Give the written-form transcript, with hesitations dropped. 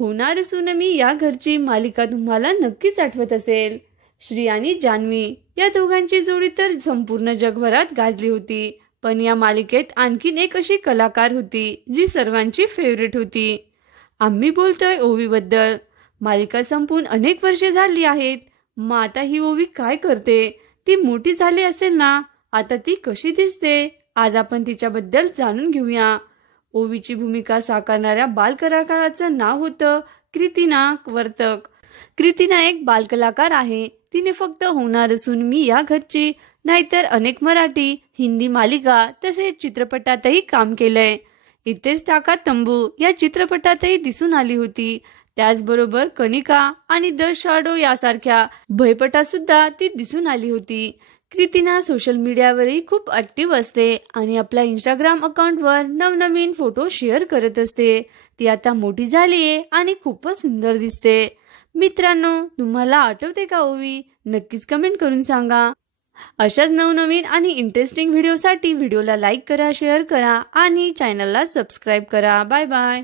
होणार सून मी या घरची मालिका तुम्हाला नक्कीच आठवत असेल। श्री आणि जान्हवी या दोघांची जोडी तर संपूर्ण जगभरात गाजली होती। पण या मालिकेत आणखीन एक अशी कलाकार होती जी सर्वांची फेवरेट होती। आम्ही बोलतोय ओवी बद्दल। मालिका संपून अनेक वर्षे झाली आहेत। मग आता ही ओवी काय करते? ती मोठी झाली असेल ना? आता ती कशी दिसते? आज आपण तिच्याबद्दल जाणून घेऊया। ओवीची भूमिका साकारणाऱ्या बालकलाकाराचं नाव होतं कृतिना वर्तक। कृतिना एक बालकलाकार आहे। तिने फक्त होणार सून मी या घरची नाहीतर अनेक मराठी, हिंदी मालिका तसेच चित्रपटातही काम केलंय। इथेच टाका तंबू या चित्रपटातही दिसून आली होती। त्याचबरोबर कनिका आणि द शॅडो यासारख्या भयपटात सुद्धा ती दिसून आली होती। कृतिना सोशल मीडियावरही खूप ऍक्टिव्ह असते आणि आपल्या इंस्टाग्राम अकाउंटवर नवनवीन फोटो शेअर करत असते। ती आता मोठी झालीये आणि खूपच सुंदर दिसते। मित्रांनो, तुम्हाला आठवते का ओवी? नक्कीच कमेंट करून सांगा। अशाच नवनवीन आणि इंटरेस्टिंग व्हिडिओसाठी व्हिडिओला लाईक करा, शेअर करा आणि चॅनलला सबस्क्राईब करा। Bye bye.